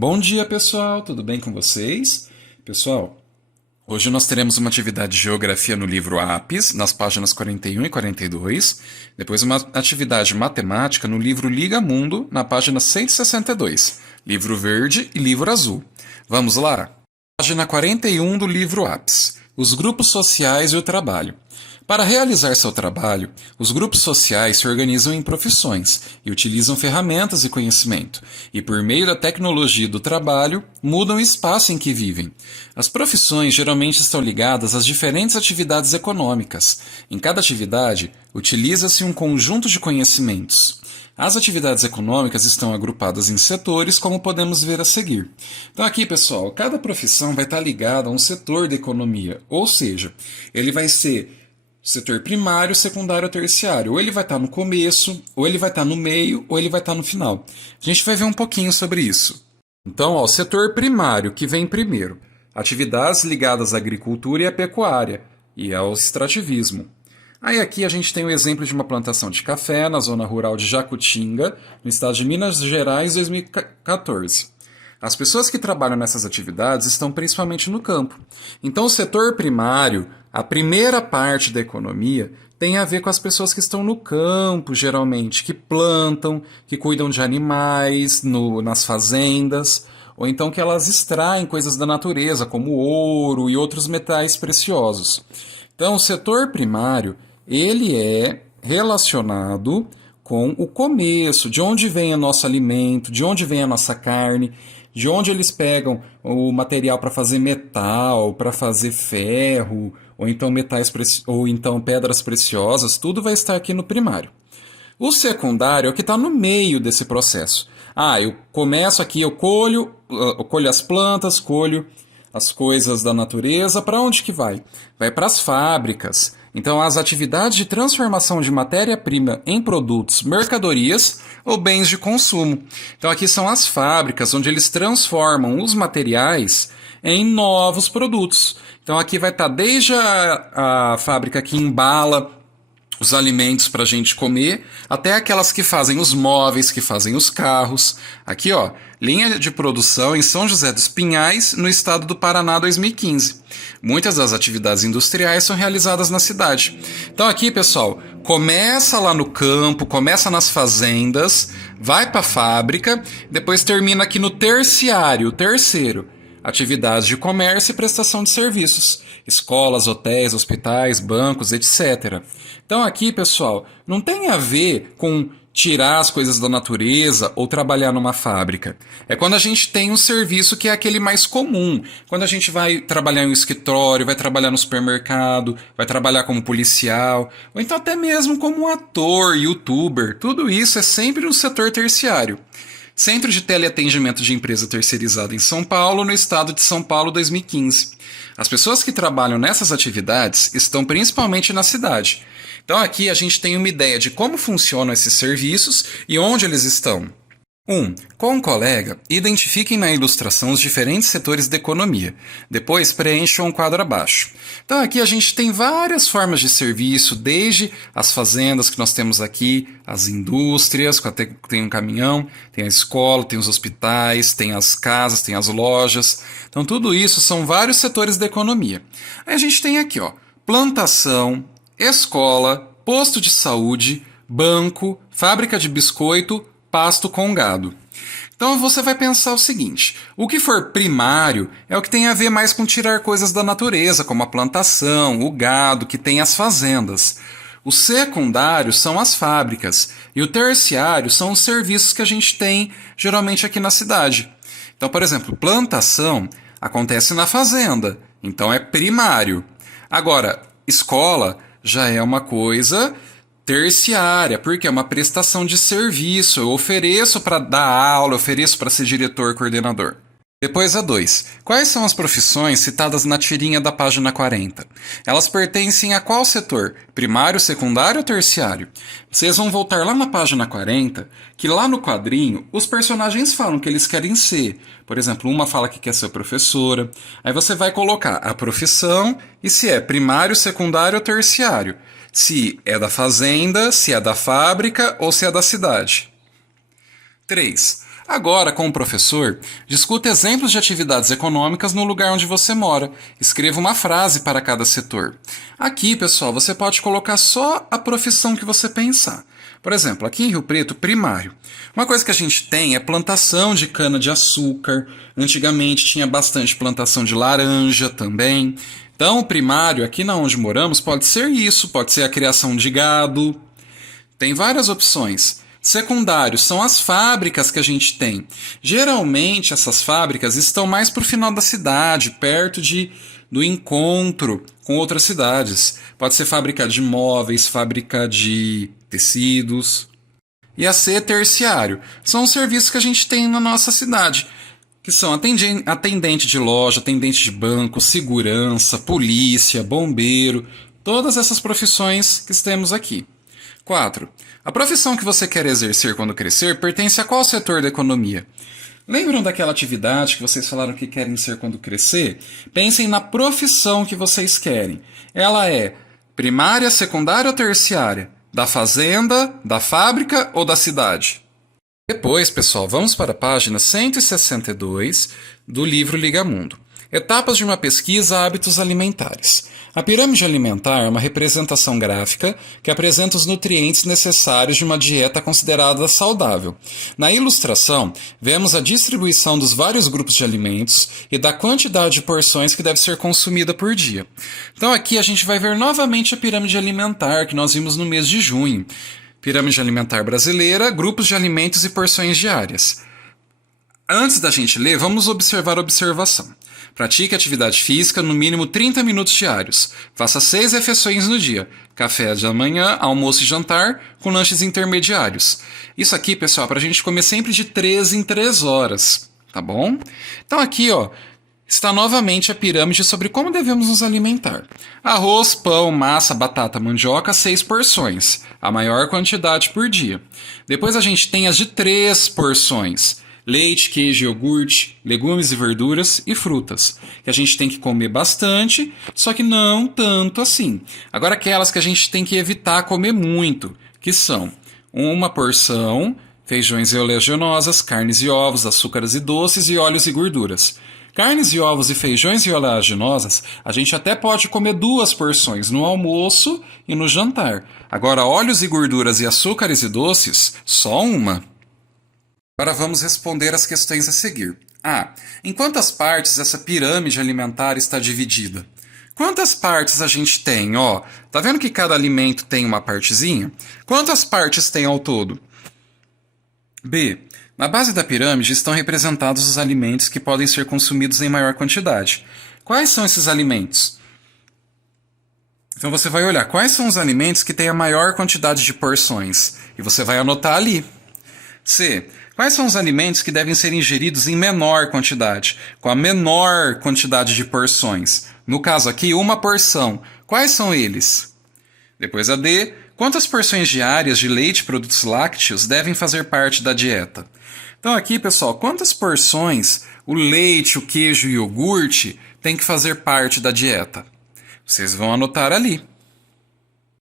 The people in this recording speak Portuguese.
Bom dia, pessoal! Tudo bem com vocês? Pessoal, hoje nós teremos uma atividade de geografia no livro APES, nas páginas 41 e 42. Depois uma atividade matemática no livro Liga Mundo, na página 162. Livro verde e livro azul. Vamos lá? Página 41 do livro APES. Os grupos sociais e o trabalho. Para realizar seu trabalho, os grupos sociais se organizam em profissões e utilizam ferramentas e conhecimento, e por meio da tecnologia do trabalho, mudam o espaço em que vivem. As profissões geralmente estão ligadas às diferentes atividades econômicas. Em cada atividade, utiliza-se um conjunto de conhecimentos. As atividades econômicas estão agrupadas em setores, como podemos ver a seguir. Então aqui, pessoal, cada profissão vai estar ligada a um setor da economia, ou seja, ele vai ser setor primário, secundário ou terciário. Ou ele vai estar no começo, ou ele vai estar no meio, ou ele vai estar no final. A gente vai ver um pouquinho sobre isso. Então, o setor primário, que vem primeiro. Atividades ligadas à agricultura e à pecuária, e ao extrativismo. Aí aqui a gente tem o exemplo de uma plantação de café na zona rural de Jacutinga, no estado de Minas Gerais, 2014. As pessoas que trabalham nessas atividades estão principalmente no campo. Então, o setor primário, a primeira parte da economia, tem a ver com as pessoas que estão no campo, geralmente, que plantam, que cuidam de animais nas fazendas, ou então que elas extraem coisas da natureza, como ouro e outros metais preciosos. Então, o setor primário, ele é relacionado com o começo, de onde vem o nosso alimento, de onde vem a nossa carne, de onde eles pegam o material para fazer metal, para fazer ferro, ou então ou então pedras preciosas, tudo vai estar aqui no primário. O secundário é o que está no meio desse processo. Eu começo aqui, eu colho as plantas, colho as coisas da natureza, para onde que vai? Vai para as fábricas. Então, as atividades de transformação de matéria-prima em produtos, mercadorias ou bens de consumo. Então, aqui são as fábricas, onde eles transformam os materiais em novos produtos. Então, aqui vai estar desde a fábrica que embala os alimentos para a gente comer, até aquelas que fazem os móveis, que fazem os carros. Aqui, ó, linha de produção em São José dos Pinhais, no estado do Paraná, 2015. Muitas das atividades industriais são realizadas na cidade. Então aqui, pessoal, começa lá no campo, começa nas fazendas, vai para a fábrica, depois termina aqui no terciário, o terceiro. Atividades de comércio e prestação de serviços, escolas, hotéis, hospitais, bancos, etc. Então aqui, pessoal, não tem a ver com tirar as coisas da natureza ou trabalhar numa fábrica. É quando a gente tem um serviço que é aquele mais comum. Quando a gente vai trabalhar em um escritório, vai trabalhar no supermercado, vai trabalhar como policial, ou então até mesmo como um ator, youtuber. Tudo isso é sempre no setor terciário. Centro de Teleatendimento de Empresa Terceirizada em São Paulo, no estado de São Paulo, 2015. As pessoas que trabalham nessas atividades estão principalmente na cidade. Então aqui a gente tem uma ideia de como funcionam esses serviços e onde eles estão. 1. Com um colega, identifiquem na ilustração os diferentes setores da economia. Depois, preencham um quadro abaixo. Então, aqui a gente tem várias formas de serviço, desde as fazendas que nós temos aqui, as indústrias, tem um caminhão, tem a escola, tem os hospitais, tem as casas, tem as lojas. Então, tudo isso são vários setores da economia. Aí a gente tem aqui, ó, plantação, escola, posto de saúde, banco, fábrica de biscoito, pasto com gado. Então você vai pensar o seguinte: o que for primário é o que tem a ver mais com tirar coisas da natureza, como a plantação, o gado, que tem as fazendas. O secundário são as fábricas e o terciário são os serviços que a gente tem geralmente aqui na cidade. Então, por exemplo, plantação acontece na fazenda, então é primário. Agora, escola já é uma coisa terciária, porque é uma prestação de serviço. Eu ofereço para dar aula, eu ofereço para ser diretor, coordenador. Depois a 2. Quais são as profissões citadas na tirinha da página 40? Elas pertencem a qual setor? Primário, secundário ou terciário? Vocês vão voltar lá na página 40, que lá no quadrinho os personagens falam que eles querem ser. Por exemplo, uma fala que quer ser professora. Aí você vai colocar a profissão e se é primário, secundário ou terciário. Se é da fazenda, se é da fábrica ou se é da cidade. 3. Agora, com o professor, discuta exemplos de atividades econômicas no lugar onde você mora. Escreva uma frase para cada setor. Aqui, pessoal, você pode colocar só a profissão que você pensar. Por exemplo, aqui em Rio Preto, primário. Uma coisa que a gente tem é plantação de cana-de-açúcar. Antigamente tinha bastante plantação de laranja também. Então, o primário, aqui na onde moramos, pode ser isso, pode ser a criação de gado. Tem várias opções. Secundários são as fábricas que a gente tem. Geralmente, essas fábricas estão mais para o final da cidade, perto do encontro com outras cidades. Pode ser fábrica de móveis, fábrica de tecidos. E a C, terciário, são os serviços que a gente tem na nossa cidade, que são atendente de loja, atendente de banco, segurança, polícia, bombeiro, todas essas profissões que temos aqui. 4. A profissão que você quer exercer quando crescer pertence a qual setor da economia? Lembram daquela atividade que vocês falaram que querem ser quando crescer? Pensem na profissão que vocês querem. Ela é primária, secundária ou terciária? Da fazenda, da fábrica ou da cidade? Depois, pessoal, vamos para a página 162 do livro Liga Mundo. Etapas de uma pesquisa hábitos alimentares. A pirâmide alimentar é uma representação gráfica que apresenta os nutrientes necessários de uma dieta considerada saudável. Na ilustração, vemos a distribuição dos vários grupos de alimentos e da quantidade de porções que deve ser consumida por dia. Então aqui a gente vai ver novamente a pirâmide alimentar que nós vimos no mês de junho. Pirâmide alimentar brasileira, grupos de alimentos e porções diárias. Antes da gente ler, vamos observar a observação. Pratique atividade física no mínimo 30 minutos diários. Faça 6 refeições no dia. Café da manhã, almoço e jantar, com lanches intermediários. Isso aqui, pessoal, para a gente comer sempre de 3 em 3 horas. Tá bom? Então aqui, ó, está novamente a pirâmide sobre como devemos nos alimentar. Arroz, pão, massa, batata, mandioca, 6 porções. A maior quantidade por dia. Depois a gente tem as de 3 porções. Leite, queijo, iogurte, legumes e verduras e frutas, que a gente tem que comer bastante, só que não tanto assim. Agora aquelas que a gente tem que evitar comer muito, que são uma porção, feijões e oleaginosas, carnes e ovos, açúcares e doces e óleos e gorduras. Carnes e ovos e feijões e oleaginosas, a gente até pode comer 2 porções no almoço e no jantar. Agora óleos e gorduras e açúcares e doces, só uma. Agora vamos responder as questões a seguir. A. Em quantas partes essa pirâmide alimentar está dividida? Quantas partes a gente tem? Ó, tá vendo que cada alimento tem uma partezinha? Quantas partes tem ao todo? B. Na base da pirâmide estão representados os alimentos que podem ser consumidos em maior quantidade. Quais são esses alimentos? Então você vai olhar quais são os alimentos que têm a maior quantidade de porções. E você vai anotar ali. C. Quais são os alimentos que devem ser ingeridos em menor quantidade, com a menor quantidade de porções? No caso aqui, uma porção. Quais são eles? Depois a D. Quantas porções diárias de leite e produtos lácteos devem fazer parte da dieta? Então aqui, pessoal, quantas porções o leite, o queijo e o iogurte têm que fazer parte da dieta? Vocês vão anotar ali.